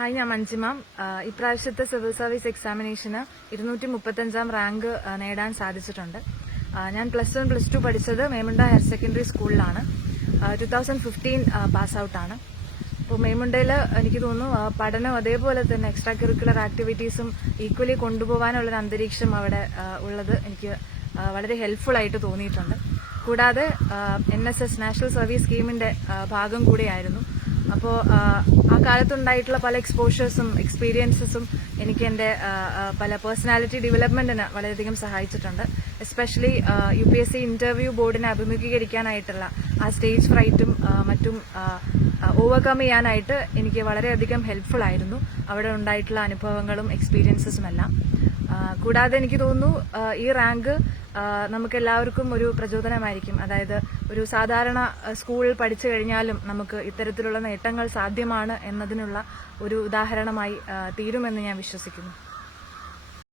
Hi, ഞാൻ മഞ്ജിമ. ഇപ്രാവശ്യത്തെ civil service എക്സാമിനേഷന് 235-ാം rank നേടാൻ സാധിച്ചിട്ടുണ്ട്. ഞാൻ +1, +2 പഠിച്ചത് മേമുണ്ട ഹയർ സെക്കൻഡറി സ്കൂളിലാണ്. 2015 പാസ് ഔട്ടാണ്. അപ്പോൾ മേമുണ്ടയിൽ എനിക്ക് തോന്നുന്നു പഠനം അതേപോലെ തന്നെ എക്സ്ട്രാ കരിക്കുലർ ആക്ടിവിറ്റീസും ഈക്വലി കൊണ്ടുപോകാനുള്ളൊരു അന്തരീക്ഷം അവിടെ ഉള്ളത് എനിക്ക് വളരെ ഹെൽപ്ഫുൾ ആയിട്ട് തോന്നിയിട്ടുണ്ട്. കൂടാതെ NSS നാഷണൽ സർവീസ് സ്കീമിന്റെ ഭാഗം കൂടിയായിരുന്നു. അപ്പോൾ ആ കാലത്തുണ്ടായിട്ടുള്ള പല എക്സ്പോഷേഴ്സും എക്സ്പീരിയൻസസും എനിക്ക് എൻ്റെ പല പേഴ്സണാലിറ്റി ഡെവലപ്മെന്റിന് വളരെയധികം സഹായിച്ചിട്ടുണ്ട്. എസ്പെഷ്യലി UPSC ഇന്റർവ്യൂ ബോർഡിനെ അഭിമുഖീകരിക്കാനായിട്ടുള്ള ആ സ്റ്റേജ് ഫ്രൈറ്റും മറ്റും ഓവർകം ചെയ്യാനായിട്ട് എനിക്ക് വളരെയധികം ഹെൽപ്ഫുൾ ആയിരുന്നു അവിടെ ഉണ്ടായിട്ടുള്ള അനുഭവങ്ങളും എക്സ്പീരിയൻസസും എല്ലാം. കൂടാതെ എനിക്ക് തോന്നുന്നു ഈ റാങ്ക് നമുക്ക് എല്ലാവർക്കും ഒരു പ്രചോദനമായിരിക്കും. അതായത് ഒരു സാധാരണ സ്കൂളിൽ പഠിച്ചു കഴിഞ്ഞാലും നമുക്ക് ഇത്തരത്തിലുള്ള നേട്ടങ്ങൾ സാധ്യമാണ് എന്നതിനുള്ള ഒരു ഉദാഹരണമായി തീരുമെന്ന് ഞാൻ വിശ്വസിക്കുന്നു.